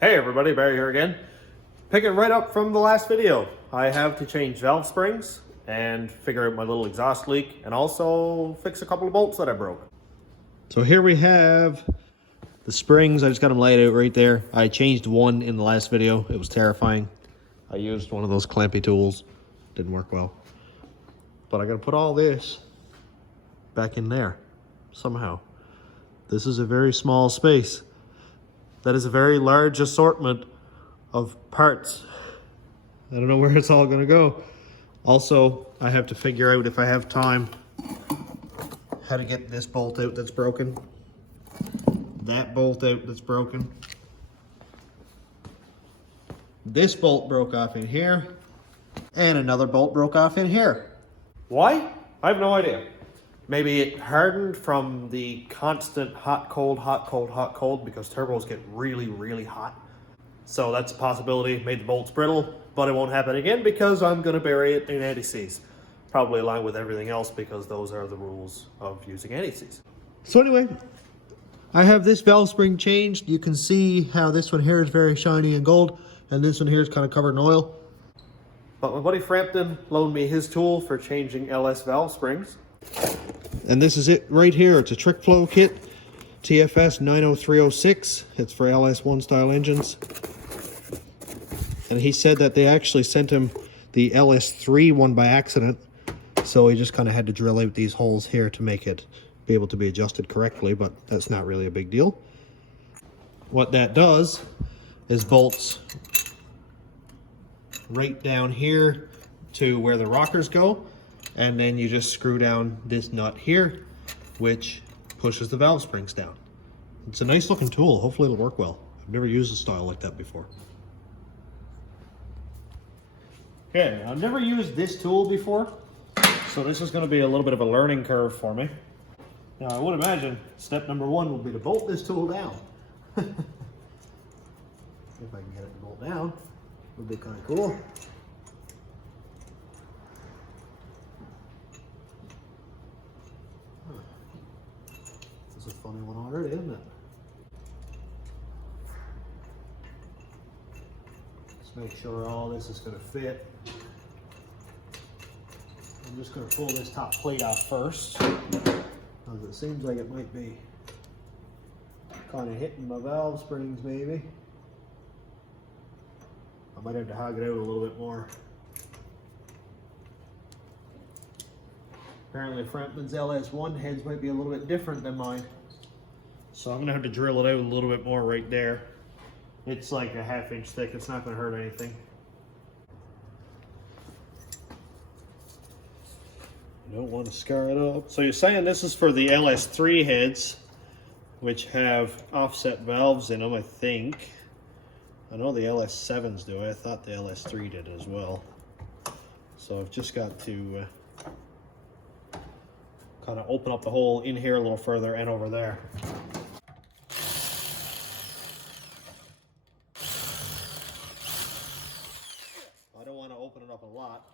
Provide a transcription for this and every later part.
Hey everybody, Barry here again. Picking right up from the last video. I have to change valve springs and figure out my little exhaust leak and also fix a couple of bolts that I broke. So here we have the springs. I just got them laid out right there. I changed one in the last video. It was terrifying. I used one of those clampy tools. Didn't work well. But I gotta put all this back in there somehow. This is a very small space. That is a very large assortment of parts. I don't know where it's all gonna go. Also, I have to figure out, if I have time, how to get this bolt out that's broken, that bolt out that's broken. This bolt broke off in here, and another bolt broke off in here. Why? I have no idea. Maybe it hardened from the constant hot, cold, hot, cold, hot, cold, because turbos get really, really hot. So that's a possibility. Made the bolts brittle, but it won't happen again because I'm gonna bury it in anti-seize. Probably along with everything else, because those are the rules of using anti-seize. So anyway, I have this valve spring changed. You can see how this one here is very shiny and gold, and this one here is kind of covered in oil. But my buddy Frampton loaned me his tool for changing LS valve springs. And this is it right here. It's a trick flow kit, TFS 90306. It's for LS1 style engines. And he said that they actually sent him the LS3 one by accident. So he just kind of had to drill out these holes here to make it be able to be adjusted correctly, but that's not really a big deal. What that does is bolts right down here to where the rockers go. And then you just screw down this nut here, which pushes the valve springs down. It's a nice looking tool. Hopefully it'll work well. I've never used a style like that before. Okay, I've never used this tool before, so this is going to be a little bit of a learning curve for me. Now I would imagine step number one will be to bolt this tool down. If I can get it to bolt down, would be kind of cool. A funny one already, isn't it? Let's make sure all this is going to fit. I'm just going to pull this top plate off first, because it seems like it might be kind of hitting my valve springs maybe. I might have to hog it out a little bit more. Apparently Frampton's LS1 heads might be a little bit different than mine. So I'm gonna have to drill it out a little bit more right there. It's like a 1/2 inch thick, it's not gonna hurt anything. I don't want to scar it up. So you're saying this is for the LS3 heads, which have offset valves in them, I think. I know the LS7s do. I thought the LS3 did as well. So I've just got to kind of open up the hole in here a little further and over there. I don't want to open it up a lot.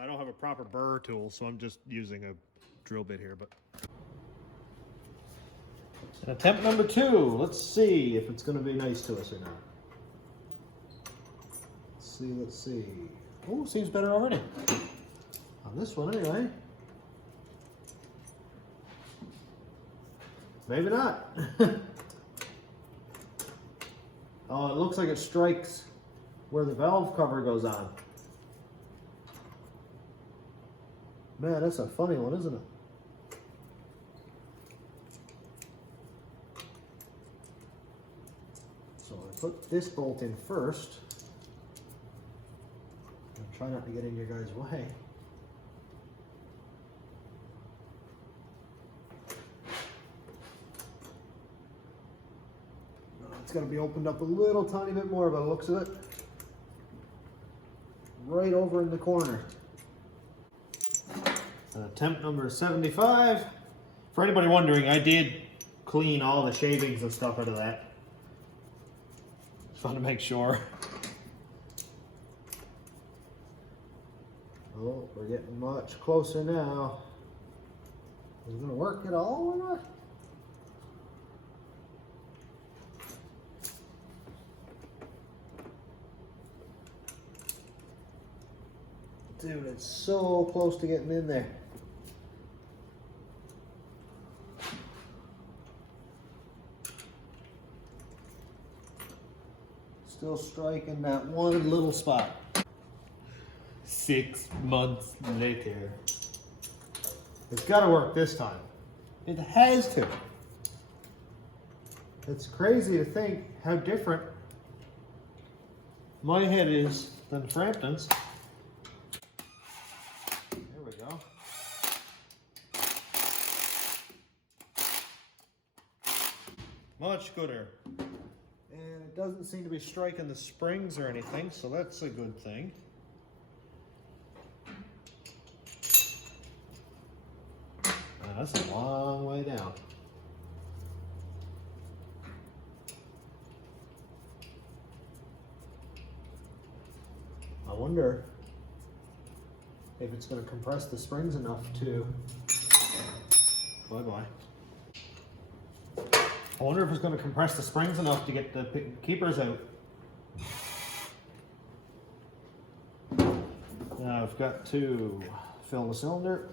I don't have a proper burr tool, so I'm just using a drill bit here, but. And attempt number 2. Let's see if it's going to be nice to us or not. Let's see. Oh, seems better already. On this one anyway. Maybe not. Oh, it looks like it strikes where the valve cover goes on. Man, that's a funny one, isn't it? So I put this bolt in first. And try not to get in your guys' way. It's got to be opened up a little tiny bit more by the looks of it. Right over in the corner. Attempt number 75. For anybody wondering, I did clean all the shavings and stuff out of that. Just want to make sure. Oh, we're getting much closer now. Is it going to work at all or not? Dude, it's so close to getting in there. Still striking that one little spot. 6 months later. It's got to work this time. It has to. It's crazy to think how different my head is than Frampton's. There we go. Much gooder. And it doesn't seem to be striking the springs or anything, so that's a good thing. That's a long way down. I wonder if it's going to compress the springs enough to... Bye-bye. I wonder if it's going to compress the springs enough to get the keepers out. Now I've got to fill the cylinder.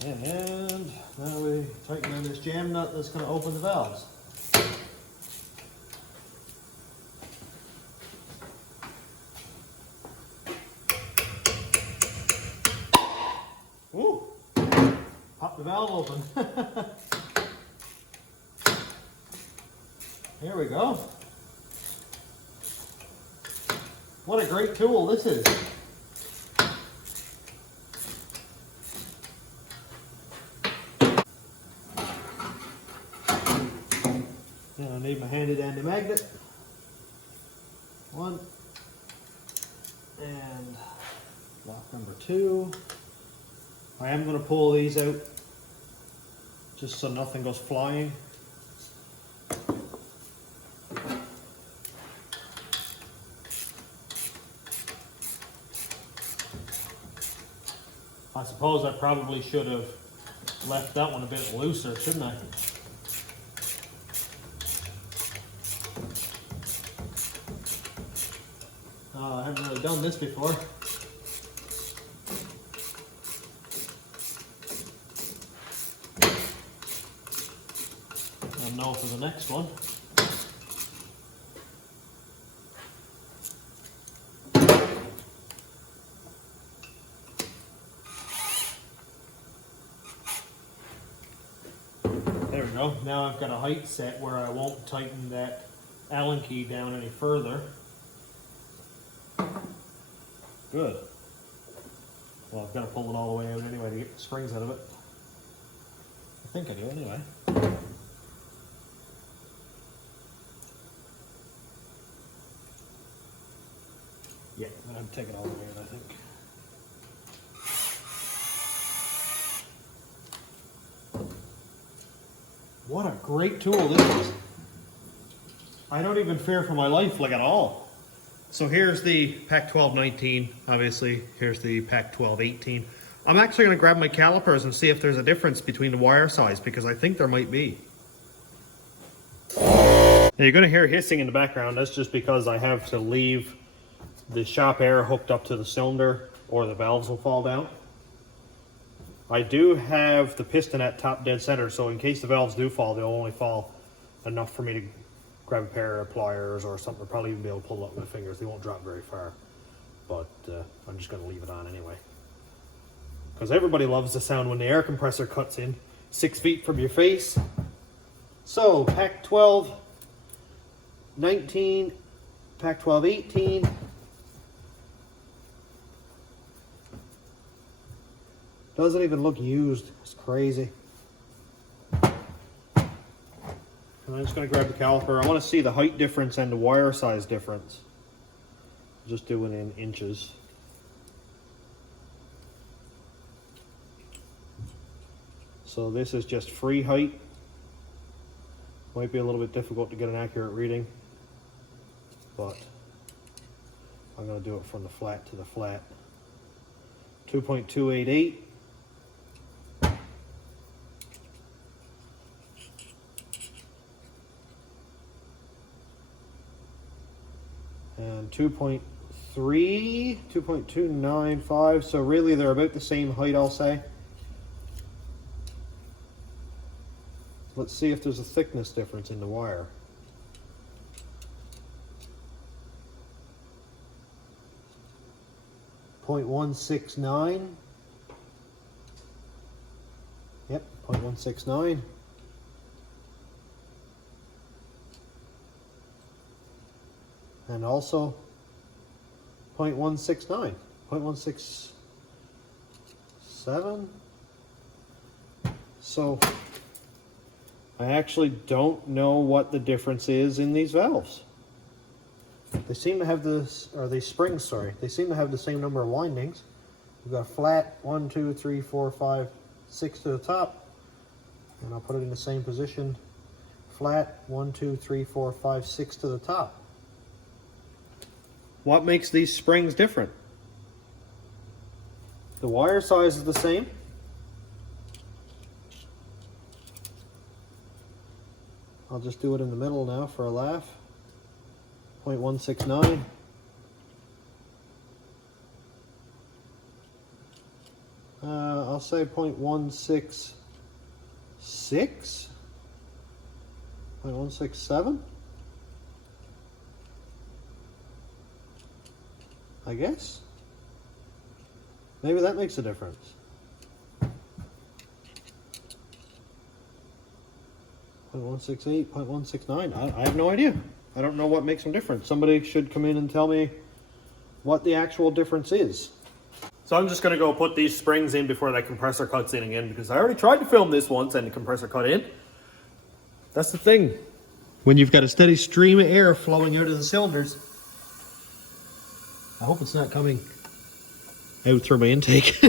And now we tighten on this jam nut that's going to open the valves. Ooh! Pop the valve open. Here we go. What a great tool this is. And I need my handy dandy magnet. One. And lock number 2. I am going to pull these out just so nothing goes flying. I suppose I probably should have left that one a bit looser, shouldn't I? I haven't really done this before. I'll know for the next one. There we go. Now I've got a height set where I won't tighten that Allen key down any further. Good. Well, I've got to pull it all the way out anyway to get the springs out of it. I think I do anyway. Yeah, I'm going to take it all the way out, I think. What a great tool this is. I don't even fear for my life, like, at all. So here's the pac1219, obviously. Here's the pac1218. I'm actually going to grab my calipers and see if there's a difference between the wire size, because I think there might be. Now you're going to hear hissing in the background. That's just because I have to leave the shop air hooked up to the cylinder or the valves will fall down. I do have the piston at top dead center, so in case the valves do fall, they'll only fall enough for me to grab a pair of pliers or something. I'll probably even be able to pull it up with my fingers. They won't drop very far, but I'm just going to leave it on anyway. Because everybody loves the sound when the air compressor cuts in 6 feet from your face. So, pac1219, pac1218. Doesn't even look used. It's crazy. And I'm just going to grab the caliper. I want to see the height difference and the wire size difference. Just do it in inches. So this is just free height. Might be a little bit difficult to get an accurate reading, but I'm going to do it from the flat to the flat. 2.288. And 2.295, so really they're about the same height, I'll say. Let's see if there's a thickness difference in the wire. .169. Yep, 0.169. And also 0.169, 0.167. So I actually don't know what the difference is in these valves. They seem to have this, or these springs, sorry. They seem to have the same number of windings. We've got a flat 1, 2, 3, 4, 5, 6 to the top. And I'll put it in the same position. Flat 1, 2, 3, 4, 5, 6 to the top. What makes these springs different? The wire size is the same. I'll just do it in the middle now for a laugh. 0.169. I'll say 0.166. 0.167. I guess. Maybe that makes a difference. 0.168, 0.169. I have no idea. I don't know what makes them different. Somebody should come in and tell me what the actual difference is. So I'm just going to go put these springs in before that compressor cuts in again, because I already tried to film this once and the compressor cut in. That's the thing. When you've got a steady stream of air flowing out of the cylinders, I hope it's not coming out through my intake.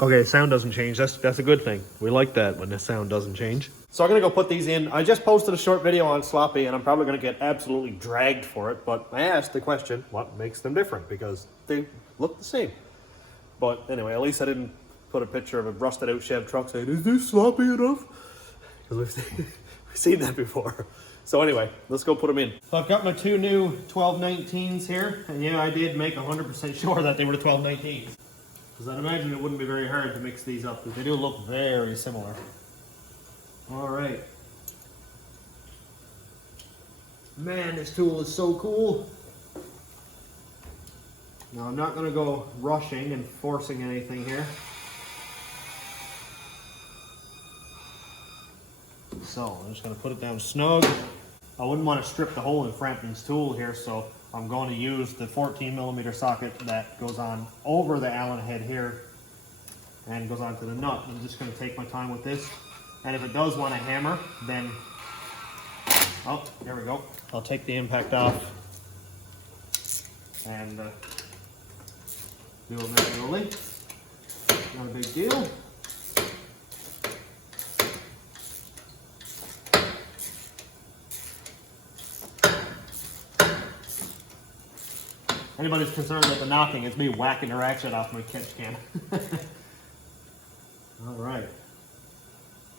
Okay, sound doesn't change. That's a good thing. We like that when the sound doesn't change. So I'm going to go put these in. I just posted a short video on Sloppy, and I'm probably going to get absolutely dragged for it. But I asked the question, what makes them different? Because they look the same. But anyway, at least I didn't put a picture of a rusted out Chev truck saying, is this sloppy enough? Because we've seen that before. So anyway, let's go put them in. So I've got my two new 1219s here. And yeah, I did make 100% sure that they were the 1219s. Because I'd imagine it wouldn't be very hard to mix these up, because they do look very similar. All right. Man, this tool is so cool. Now I'm not going to go rushing and forcing anything here. So I'm just going to put it down snug. I wouldn't want to strip the hole in Frampton's tool here, so I'm going to use the 14mm socket that goes on over the Allen head here and goes onto the nut. I'm just going to take my time with this, and if it does want to hammer, then, oh, there we go. I'll take the impact off and do it manually. Not a big deal. Anybody's concerned about the knocking, it's me whacking the ratchet off my catch can. All right.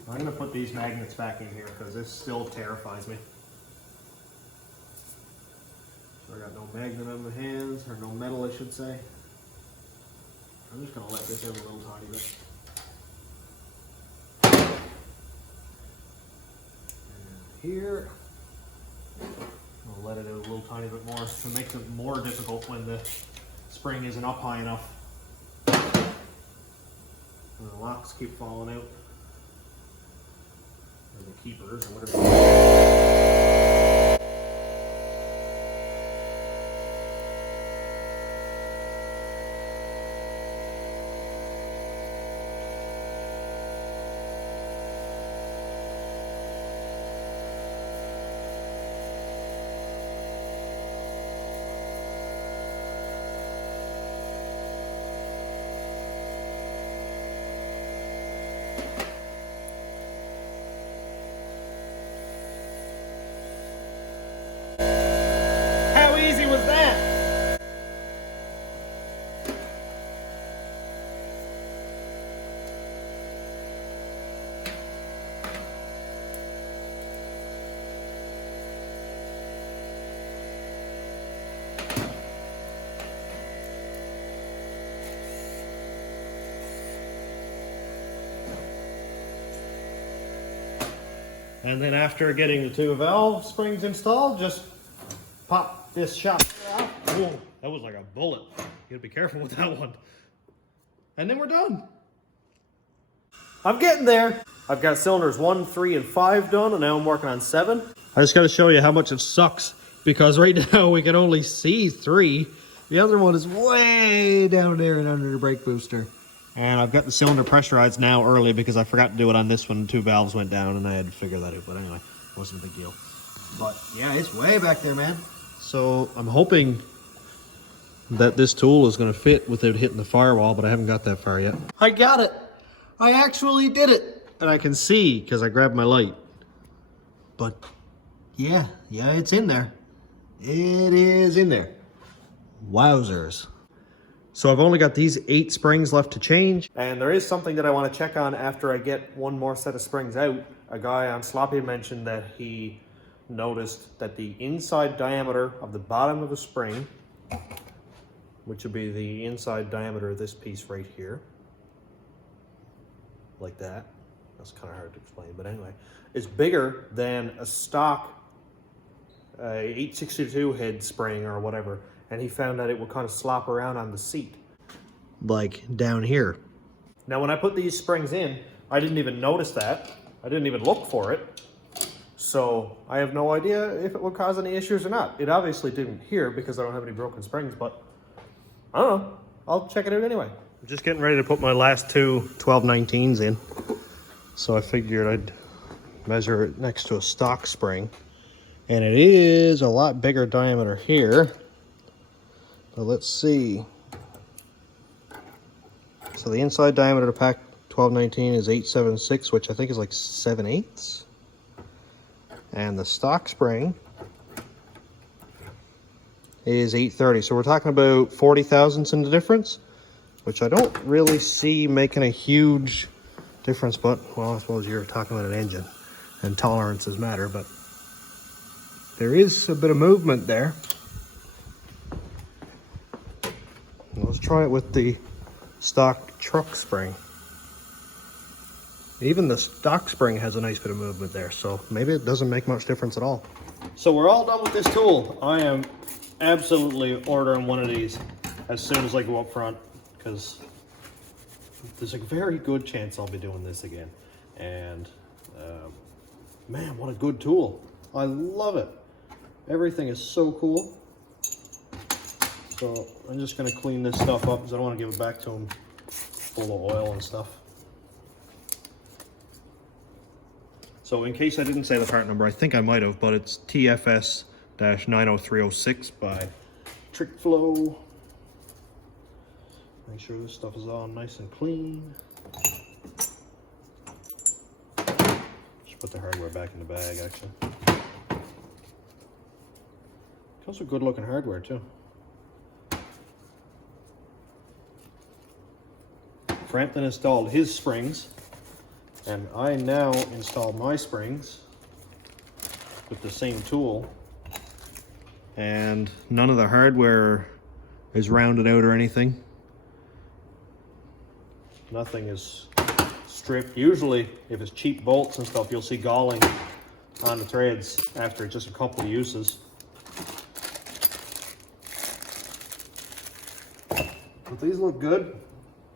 I'm going to put these magnets back in here because this still terrifies me. So I got no magnet on my hands, or no metal I should say. I'm just going to let this in a little tiny bit. And here. I'll let it out a little tiny bit more. It makes it more difficult when the spring isn't up high enough. And the locks keep falling out. Or the keepers, or whatever. And then after getting the 2 valve springs installed, just pop this shaft out. Whoa, that was like a bullet. You gotta be careful with that one. And then we're done. I'm getting there. I've got cylinders 1, 3, and 5 done, and now I'm working on 7. I just gotta show you how much it sucks, because right now we can only see 3. The other one is way down there and under the brake booster. And I've got the cylinder pressurized now early because I forgot to do it on this one. 2 valves went down and I had to figure that out. But anyway, it wasn't a big deal. But yeah, it's way back there, man. So I'm hoping that this tool is going to fit without hitting the firewall, but I haven't got that far yet. I got it. I actually did it. And I can see because I grabbed my light. But yeah, it's in there. It is in there. Wowzers. So I've only got these 8 springs left to change. And there is something that I want to check on after I get one more set of springs out. A guy on Sloppy mentioned that he noticed that the inside diameter of the bottom of the spring, which would be the inside diameter of this piece right here, like that. That's kind of hard to explain, but anyway, is bigger than a stock 862 head spring or whatever. And he found that it would kind of slop around on the seat. Like down here. Now when I put these springs in, I didn't even notice that. I didn't even look for it. So I have no idea if it would cause any issues or not. It obviously didn't here because I don't have any broken springs, but I don't know. I'll check it out anyway. I'm just getting ready to put my last 2 1219s in. So I figured I'd measure it next to a stock spring. And it is a lot bigger diameter here. But let's see. So the inside diameter of pac1219 is 876, which I think is like 7/8. And the stock spring is 830. So we're talking about 40 thousandths in the difference, which I don't really see making a huge difference, but well, I suppose you're talking about an engine and tolerances matter, but there is a bit of movement there. Let's try it with the stock truck spring. Even the stock spring has a nice bit of movement there, so maybe it doesn't make much difference at all. So we're all done with this tool. I am absolutely ordering one of these as soon as I go up front, because there's a very good chance I'll be doing this again. And man, what a good tool. I love it. Everything is so cool. So I'm just going to clean this stuff up because I don't want to give it back to him full of oil and stuff. So in case I didn't say the part number, I think I might have, but it's TFS-90306 by TrickFlow. Make sure this stuff is all nice and clean. Just put the hardware back in the bag, actually. Comes with good looking hardware too. Frampton installed his springs, and I now install my springs with the same tool, and none of the hardware is rounded out or anything. Nothing is stripped. Usually if it's cheap bolts and stuff, you'll see galling on the threads after just a couple of uses. But these look good.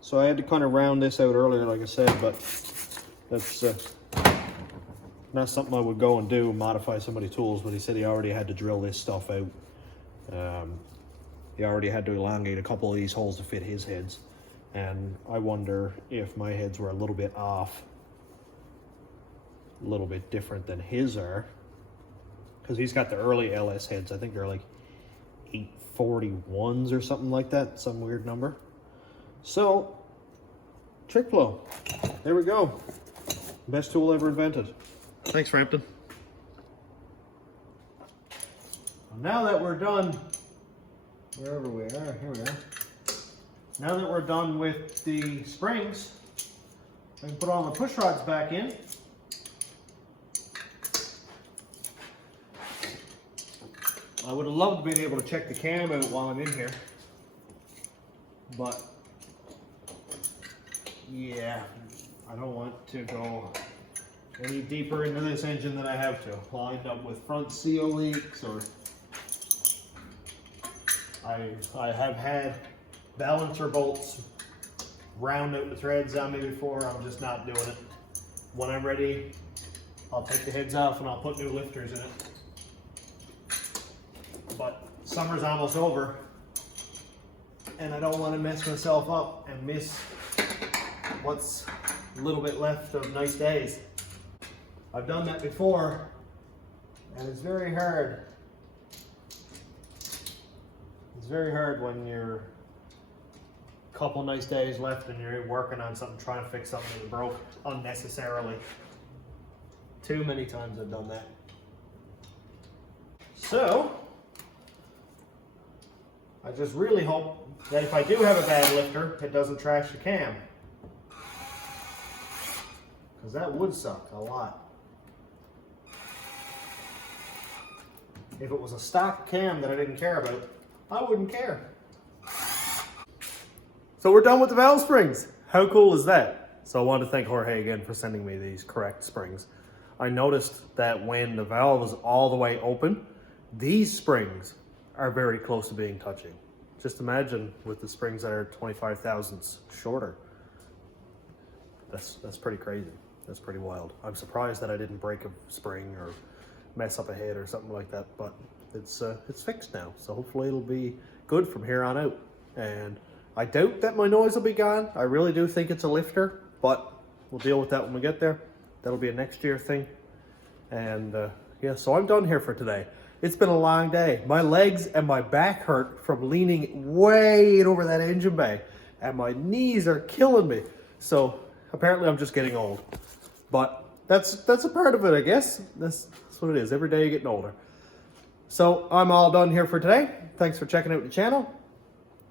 So I had to kind of round this out earlier, like I said, but that's not something I would go and do, modify somebody's tools, but he said he already had to drill this stuff out. He already had to elongate a couple of these holes to fit his heads. And I wonder if my heads were a little bit off, a little bit different than his are. Because he's got the early LS heads. I think they're like 841s or something like that, some weird number. So, TrickFlow, there we go. Best tool ever invented. Thanks, Frampton. Now that we're done, wherever we are, here we are. Now that we're done with the springs, I can put all the push rods back in. I would have loved being able to check the cam out while I'm in here, but yeah, I don't want to go any deeper into this engine than I have to. I'll end up with front seal leaks, or I have had balancer bolts round out the threads on me before. I'm just not doing it. When I'm ready, I'll take the heads off and I'll put new lifters in it. But summer's almost over, and I don't want to mess myself up and miss what's a little bit left of nice days. I've done that before, and it's very hard. It's very hard when you're a couple nice days left and you're working on something, trying to fix something that broke unnecessarily. Too many times I've done that. So, I just really hope that if I do have a bad lifter, it doesn't trash the cam. Because that would suck a lot. If it was a stock cam that I didn't care about, I wouldn't care. So we're done with the valve springs. How cool is that? So I want to thank Jorge again for sending me these correct springs. I noticed that when the valve is all the way open, these springs are very close to being touching. Just imagine with the springs that are 25 thousandths shorter. That's pretty crazy. That's pretty wild. I'm surprised that I didn't break a spring or mess up a head or something like that, but it's fixed now. So hopefully it'll be good from here on out. And I doubt that my noise will be gone. I really do think it's a lifter, but we'll deal with that when we get there. That'll be a next year thing. And yeah, so I'm done here for today. It's been a long day. My legs and my back hurt from leaning way over that engine bay, and my knees are killing me. So apparently I'm just getting old. But that's a part of it, I guess. That's what it is. Every day you're getting older. So I'm all done here for today. Thanks for checking out the channel.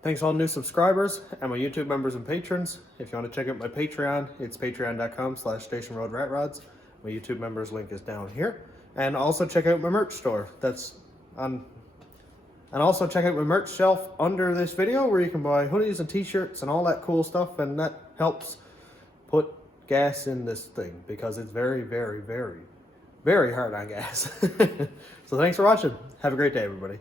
Thanks to all new subscribers and my YouTube members and patrons. If you want to check out my Patreon, it's patreon.com/stationroadratrods. My YouTube members link is down here. And also check out my merch store. That's on. And also check out my merch shelf under this video, where you can buy hoodies and t-shirts and all that cool stuff. And that helps put gas in this thing, because it's very, very, very, very hard on gas. So thanks for watching. Have a great day, everybody.